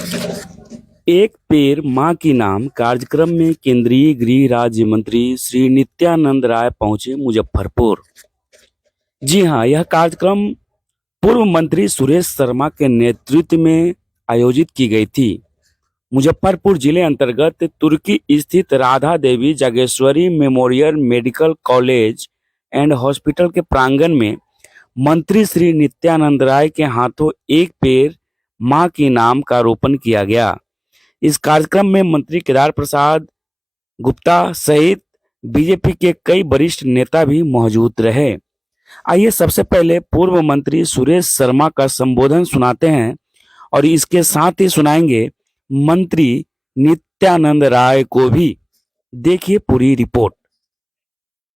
एक पेड़ मां की नाम कार्यक्रम में केंद्रीय गृह राज्य मंत्री श्री नित्यानंद राय पहुंचे मुजफ्फरपुर। जी हां, यह कार्यक्रम पूर्व मंत्री सुरेश शर्मा के नेतृत्व में आयोजित की गई थी। मुजफ्फरपुर जिले अंतर्गत तुर्की स्थित Radha Devi Jageshwari memorial medical college and hospital के प्रांगण में मंत्री श्री नित्यानंद राय के हाथों एक पेड़ मां के नाम का रोपण किया गया। इस कार्यक्रम में मंत्री केदार प्रसाद गुप्ता सहित बीजेपी के कई वरिष्ठ नेता भी मौजूद रहे। आइए सबसे पहले पूर्व मंत्री सुरेश शर्मा का संबोधन सुनाते हैं और इसके साथ ही सुनाएंगे मंत्री नित्यानंद राय को भी। देखिए पूरी रिपोर्ट।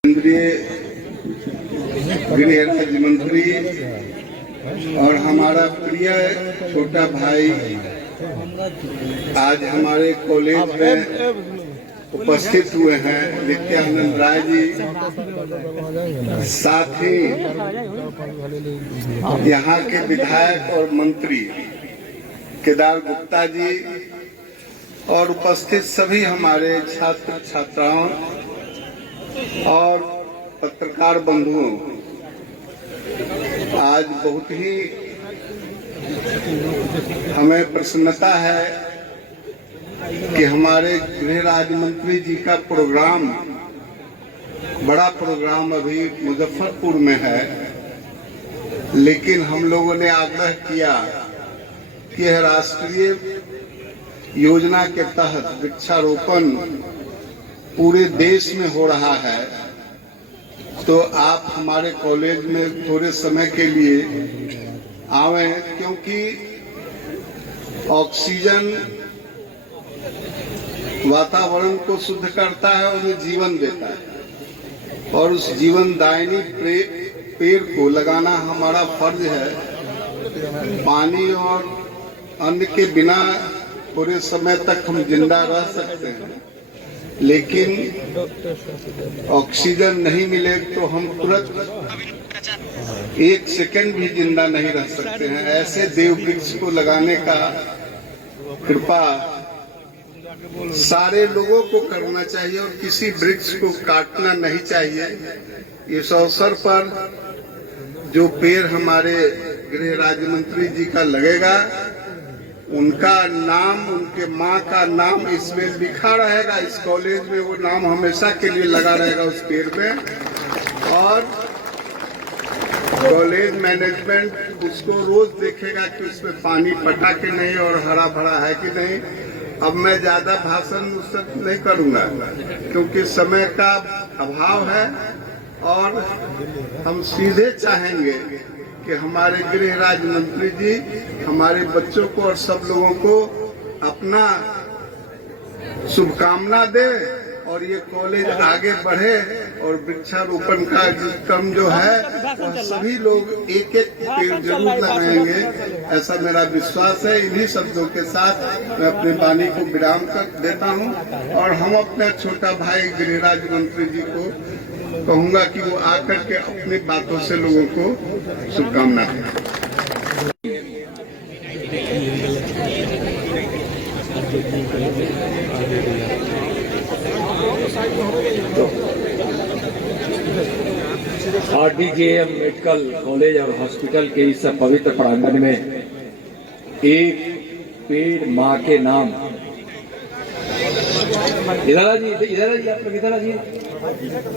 केंद्रीय गृह राज्य मंत्री और हमारा प्रिय छोटा भाई आज हमारे कॉलेज में उपस्थित हुए हैं, नित्यानंद राय जी। साथ ही यहाँ के विधायक और मंत्री केदार गुप्ता जी और उपस्थित सभी हमारे छात्र छात्राओं और पत्रकार बंधुओं, आज बहुत ही हमें प्रसन्नता है कि हमारे गृह राज्य मंत्री जी का प्रोग्राम, बड़ा प्रोग्राम अभी मुजफ्फरपुर में है, लेकिन हम लोगों ने आग्रह किया कि राष्ट्रीय योजना के तहत वृक्षारोपण पूरे देश में हो रहा है, तो आप हमारे कॉलेज में थोड़े समय के लिए आवे, क्योंकि ऑक्सीजन वातावरण को शुद्ध करता है और जीवन देता है, और उस जीवनदायिनी पेड़ को लगाना हमारा फर्ज है। पानी और अन्न के बिना थोड़े समय तक हम जिंदा रह सकते हैं, लेकिन ऑक्सीजन नहीं मिले तो हम तुरंत एक सेकंड भी जिंदा नहीं रह सकते हैं। ऐसे देव वृक्ष को लगाने का कृपा सारे लोगों को करना चाहिए और किसी वृक्ष को काटना नहीं चाहिए। इस अवसर पर जो पेड़ हमारे गृह राज्य मंत्री जी का लगेगा, उनका नाम, उनके माँ का नाम इसमें लिखा रहेगा। इस कॉलेज में वो नाम हमेशा के लिए लगा रहेगा उस पेड़ में, और कॉलेज मैनेजमेंट उसको रोज देखेगा कि उसमें पानी पटा के नहीं और हरा भरा है कि नहीं। अब मैं ज्यादा भाषण नहीं करूंगा क्योंकि समय का अभाव है, और हम सीधे चाहेंगे कि हमारे गृह राज्य मंत्री जी हमारे बच्चों को और सब लोगों को अपना शुभकामना दे और ये कॉलेज आगे बढ़े, और वृक्षारोपण का क्रम जो है वह सभी लोग एक एक पेड़ जरूर लगाएंगे, ऐसा मेरा विश्वास है। इन्हीं शब्दों के साथ मैं अपने वाणी को विराम कर देता हूं, और हम अपने छोटा भाई गृह राज्य मंत्री जी को कहूंगा कि वो आकर के अपनी बातों से लोगों को शुभकामना दें। RDJM मेडिकल कॉलेज और हॉस्पिटल के इस पवित्र प्रांगण में एक पेड़ माँ के नाम। इधर आ जी, आप लोग इधर आ जी,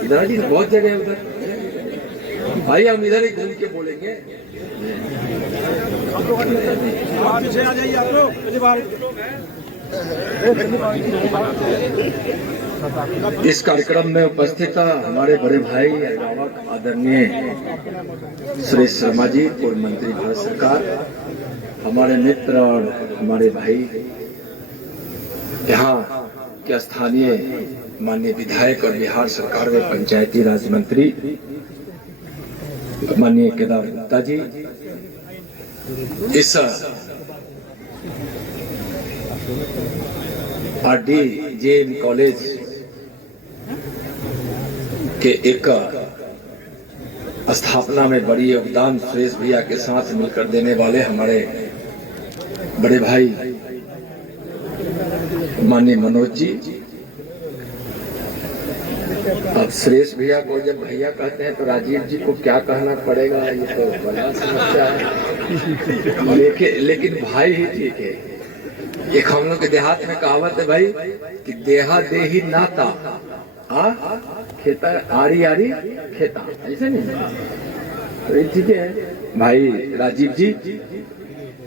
इधर आ जी, बहुत जगह है उधर। भाई हम इधर ही घूम के बोलेंगे। आ जाइए आप लोग। इस कार्यक्रम में उपस्थित हमारे बड़े भाई अभिभावक आदरणीय सुरेश शर्मा जी, पूर्व मंत्री भारत सरकार, हमारे मित्र और हमारे भाई यहाँ के स्थानीय माननीय विधायक और बिहार सरकार में पंचायती राज मंत्री माननीय केदार गुप्ता जी, इस RDJM कॉलेज के एक स्थापना में बड़ी योगदान सुरेश भैया के साथ मिलकर देने वाले हमारे बड़े भाई माननीय मनोज जी, अब सुरेश भैया को जब भैया कहते हैं तो राजीव जी को क्या कहना पड़ेगा, ये तो बड़ा समस्या है। लेकिन भाई ही ठीक है। एक हम लोग के देहात में कहावत है भाई कि देहा देही नाता खेता आरी आरी खेता, ऐसे नहीं तो ठीक है भाई राजीव जी।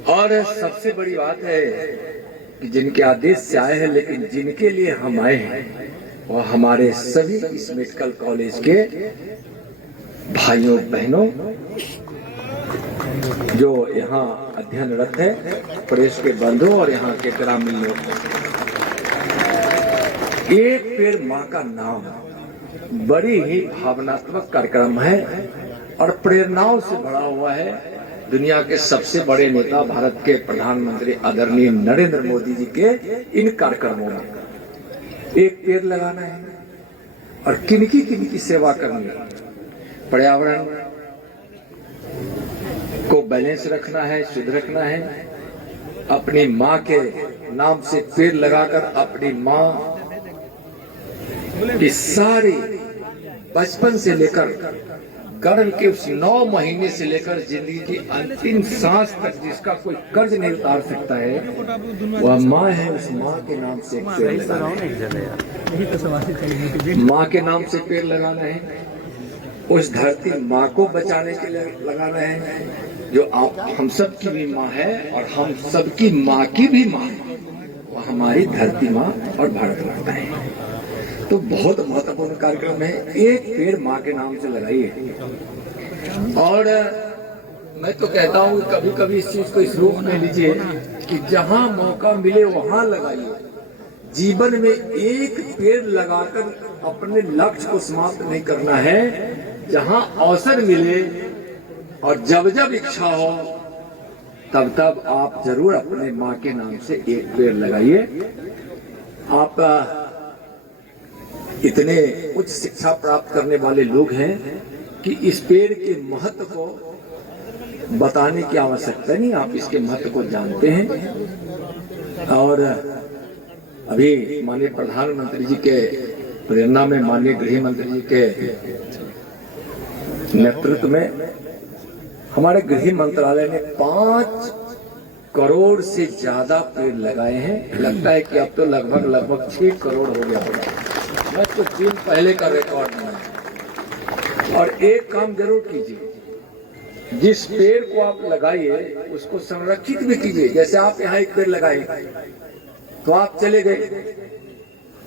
और सबसे बड़ी बात है कि जिनके आदेश से आए हैं, लेकिन जिनके लिए हम आए हैं और हमारे सभी इस मेडिकल कॉलेज के भाइयों बहनों जो यहाँ अध्ययनरत है, प्रेस के बंधु और यहाँ के ग्रामीण लोग। एक पेड़ माँ का नाम बड़ी ही भावनात्मक कार्यक्रम है और प्रेरणाओं से भरा हुआ है। दुनिया के सबसे बड़े नेता भारत के प्रधानमंत्री आदरणीय नरेंद्र मोदी जी के इन कार्यक्रमों में एक पेड़ लगाना है और किनकी सेवा करनी है। पर्यावरण को बैलेंस रखना है, शुद्ध रखना है। अपनी माँ के नाम से पेड़ लगाकर अपनी माँ की सारी बचपन से लेकर गर्भ के उस 9 महीने से लेकर जिंदगी की अंतिम सांस तक जिसका कोई कर्ज नहीं उतार सकता है, वह माँ है। उस माँ के नाम से एक पेड़ लगाना है। माँ के नाम से पेड़ लगाना है। उस धरती माँ को बचाने के लिए लगाना है, जो आप हम सब की भी माँ है और हम सबकी माँ की भी माँ है। वह हमारी धरती माँ और भारत माता है। तो बहुत महत्वपूर्ण कार्यक्रम है। एक पेड़ माँ के नाम से लगाइए। और मैं तो कहता हूँ कभी कभी इस चीज को इस रूप में लीजिए कि जहाँ मौका मिले वहाँ लगाइए। जीवन में एक पेड़ लगाकर अपने लक्ष्य को समाप्त नहीं करना है। जहाँ अवसर मिले और जब जब इच्छा हो तब तब आप जरूर अपने माँ के नाम से एक पेड़ लगाइए। आप इतने उच्च शिक्षा प्राप्त करने वाले लोग हैं कि इस पेड़ के महत्व को बताने की आवश्यकता नहीं, आप इसके महत्व को जानते हैं। और अभी माननीय प्रधानमंत्री जी के प्रेरणा में, माननीय गृह मंत्री जी के नेतृत्व में हमारे गृह मंत्रालय ने 5 करोड़ से ज्यादा पेड़ लगाए हैं। लगता है कि अब तो लगभग 6 करोड़ हो गया होगा। मैं कुछ दिन पहले का रिकॉर्ड बनाया। और एक काम जरूर कीजिए, जिस पेड़ को आप लगाइए उसको संरक्षित भी कीजिए। जैसे आप यहाँ एक पेड़ लगाए तो आप चले गए,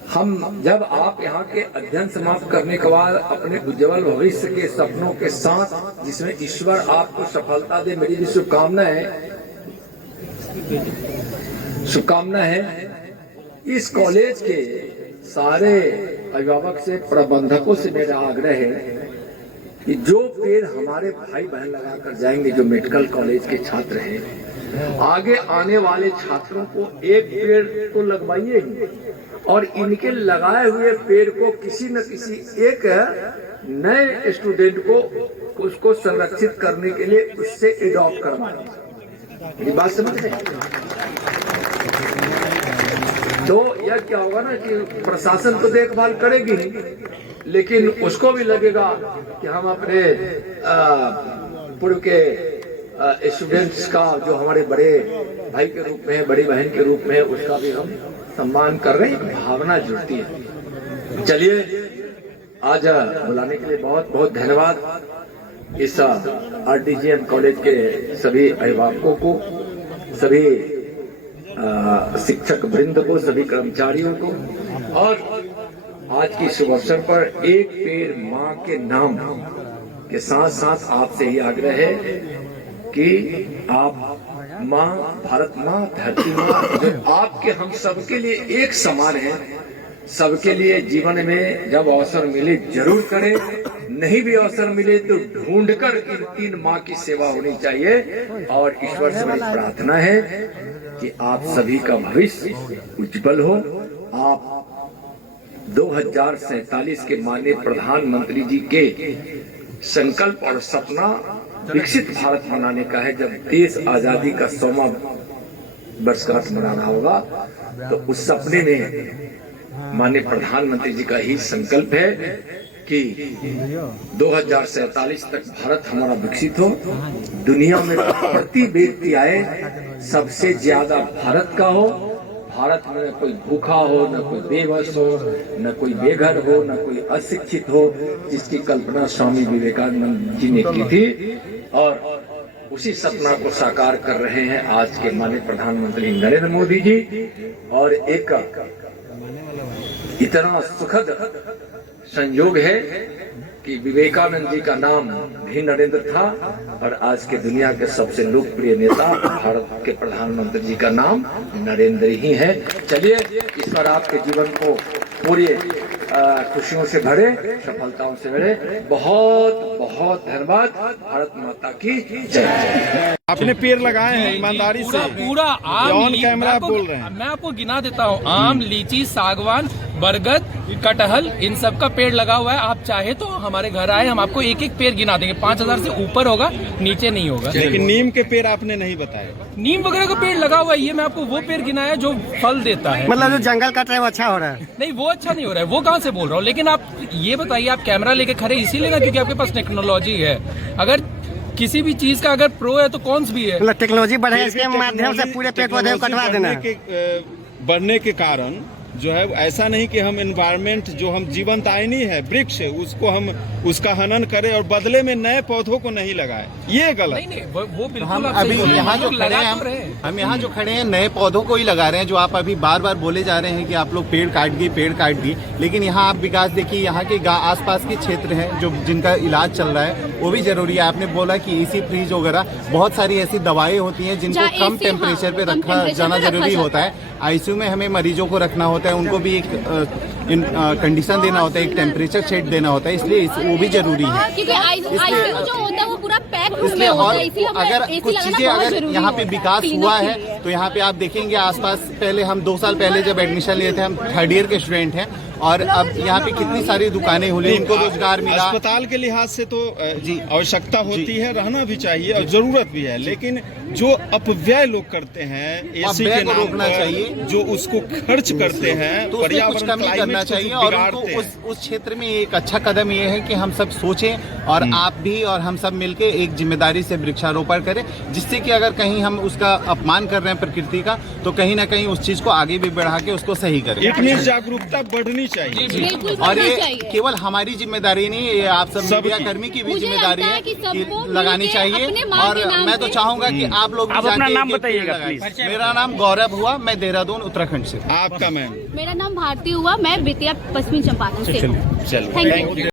हम जब आप यहाँ के अध्ययन समाप्त करने के बाद अपने उज्जवल भविष्य के सपनों के साथ, जिसमें ईश्वर आपको सफलता दे, मेरी भी शुभकामना है। इस कॉलेज के सारे अभिभावक से, प्रबंधकों से मेरा आग्रह है कि जो पेड़ हमारे भाई बहन लगाकर जाएंगे, जो मेडिकल कॉलेज के छात्र हैं, आगे आने वाले छात्रों को एक पेड़ तो लगवाइए ही, और इनके लगाए हुए पेड़ को किसी न किसी एक नए स्टूडेंट को उसको संरक्षित करने के लिए उससे एडॉप्ट करवाएं। ये बात समझ रहे हैं? तो यह क्या होगा ना कि प्रशासन तो देखभाल करेगी ही, लेकिन उसको भी लगेगा कि हम अपने पूर्व के स्टूडेंट्स का, जो हमारे बड़े भाई के रूप में है, बड़ी बहन के रूप में है, उसका भी हम सम्मान कर रहे हैं। भावना जुड़ती है। चलिए, आज बुलाने के लिए बहुत बहुत धन्यवाद। इस RDGM कॉलेज के सभी अभिभावकों को, सभी शिक्षक वृंद को, सभी कर्मचारियों को, और आज की शुभ अवसर पर एक पेड़ माँ के नाम के साथ साथ आपसे ही आग्रह है कि आप माँ, भारत माँ, धरती माँ, जो आपके हम सबके लिए एक समान है, सबके लिए जीवन में जब अवसर मिले जरूर करें, नहीं भी अवसर मिले तो ढूंढकर इन 3 माँ की सेवा होनी चाहिए। और ईश्वर से मेरी प्रार्थना है कि आप सभी का भविष्य उज्जवल हो। आप 2047 के माननीय प्रधानमंत्री जी के संकल्प और सपना विकसित भारत बनाने का है। जब देश आजादी का 100वां वर्षगांठ मना रहा होगा, तो उस सपने में माननीय प्रधानमंत्री जी का ही संकल्प है कि 2047 तक भारत हमारा विकसित हो, दुनिया में प्रति व्यक्ति आय सबसे ज्यादा भारत का हो, भारत में न कोई भूखा हो, न कोई बेबस हो, न कोई बेघर हो, न कोई अशिक्षित हो, जिसकी कल्पना स्वामी विवेकानंद जी ने की थी। और उसी सपना को साकार कर रहे हैं आज के माननीय प्रधानमंत्री नरेंद्र मोदी जी। और एक इतना सुखद संयोग है कि विवेकानंद जी का नाम भी नरेंद्र था और आज के दुनिया के सबसे लोकप्रिय नेता भारत के प्रधानमंत्री जी का नाम नरेंद्र ही है। चलिए, इस पर आपके जीवन को पूरी खुशियों से भरे, सफलताओं से भरे। बहुत बहुत धन्यवाद। भारत माता की जय। आपने पेड़ लगाए हैं ईमानदारी से, पूरा आम ऑन कैमरा आप बोल रहे हैं। मैं आपको गिना देता हूँ, आम, लीची, सागवान, बरगद, कटहल, इन सब का पेड़ लगा हुआ है। आप चाहे तो हमारे घर आए, हम आपको एक एक पेड़ गिना देंगे। 5000 से ऊपर होगा, नीचे नहीं होगा। लेकिन नीम के पेड़ आपने नहीं बताए। नीम वगैरह का पेड़ लगा हुआ है। ये मैं आपको वो पेड़ गिनाया जो फल देता है। मतलब जो जंगल कट रहा है वो अच्छा हो रहा है? नहीं, वो अच्छा नहीं हो रहा है। वो कहाँ से बोल रहा हूँ। लेकिन आप ये बताइए, आप कैमरा लेके खड़े इसीलिए ना क्योंकि आपके पास टेक्नोलॉजी है। अगर किसी भी चीज का अगर प्रो है तो कौन सी भी है। मतलब टेक्नोलॉजी बढ़े, इसके माध्यम से पूरे पेड़ पौधे को कटवा देना है। बढ़ने के कारण जो है ऐसा नहीं कि हम एनवायरमेंट जो हम जीवंत आयनी है, वृक्ष है, उसको हम उसका हनन करें और बदले में नए पौधों को नहीं लगाए, ये गलत। नहीं, वो बिल्कुल हम आप अभी सही बोल रहे हैं। यहाँ जो हम खड़े लगा हैं, तो रहे हैं। हम यहाँ जो खड़े हैं नए पौधों को ही लगा रहे हैं। जो आप अभी बार बार बोले जा रहे हैं कि आप लोग पेड़ काट दिए, लेकिन यहाँ आप विकास देखिए, यहाँ के आसपास के क्षेत्र हैं जो जिनका इलाज चल रहा है वो भी जरूरी है। आपने बोला कि एसी फ्रीज वगैरह बहुत सारी ऐसी दवाएं होती हैं जिनको कम टेम्परेचर पे रखा जाना जरूरी होता है। आईसीयू में हमें मरीजों को रखना होता है, उनको भी एक कंडीशन देना होता है, एक टेम्परेचर सेट देना होता है, इसलिए वो भी जरूरी है। क्योंकि आईसीयू जो होता है वो पूरा पैक रूम में और होता है, इसीलिए हमें अगर AC कुछ लगाना चीजें बहुत अगर जरूरी यहाँ पे है। विकास क्लीनअप हुआ के है लिए। तो यहाँ पे आप देखेंगे आसपास, पहले हम 2 साल पहले जब एडमिशन लिए थे, हम 3rd ईयर के स्टूडेंट हैं और अब यहाँ पे कितनी सारी दुकानें खुली, इनको रोजगार मिला। अस्पताल के लिहाज से तो जी आवश्यकता होती है, रहना भी चाहिए और जरूरत भी है, लेकिन जो अपव्यय लोग करते हैं एसी के नाम रोकना पर, चाहिए। जो उसको खर्च करते हैं, तो उसमें कुछ कमी करना चाहिए और बिगाड़ते उनको हैं। उस क्षेत्र में एक अच्छा कदम ये है कि हम सब सोचें और आप भी और हम सब मिलके एक जिम्मेदारी से वृक्षारोपण करें, जिससे कि अगर कहीं हम उसका अपमान कर रहे हैं प्रकृति का, तो कहीं ना कहीं उस चीज को आगे भी बढ़ा के उसको सही करें। इतनी जागरूकता बढ़नी चाहिए बिल्कुल और बढ़ना ये चाहिए। केवल हमारी जिम्मेदारी नहीं, ये आप सब मीडिया कर्मी की भी मुझे जिम्मेदारी लगता है है कि सबको कि लगानी मिलके चाहिए। अपने माँ और के नाम मैं तो से- चाहूंगा कि आप लोग भी आप अपना जाके नाम एक-एक पेड़ बताइएगा, लगाएं। प्लीज। मेरा नाम गौरव हुआ, मैं देहरादून उत्तराखंड से। आपका मैम। मेरा नाम भारती हुआ, मैं बेतिया पश्चिमी चंपारण से। चलो थैंक यू।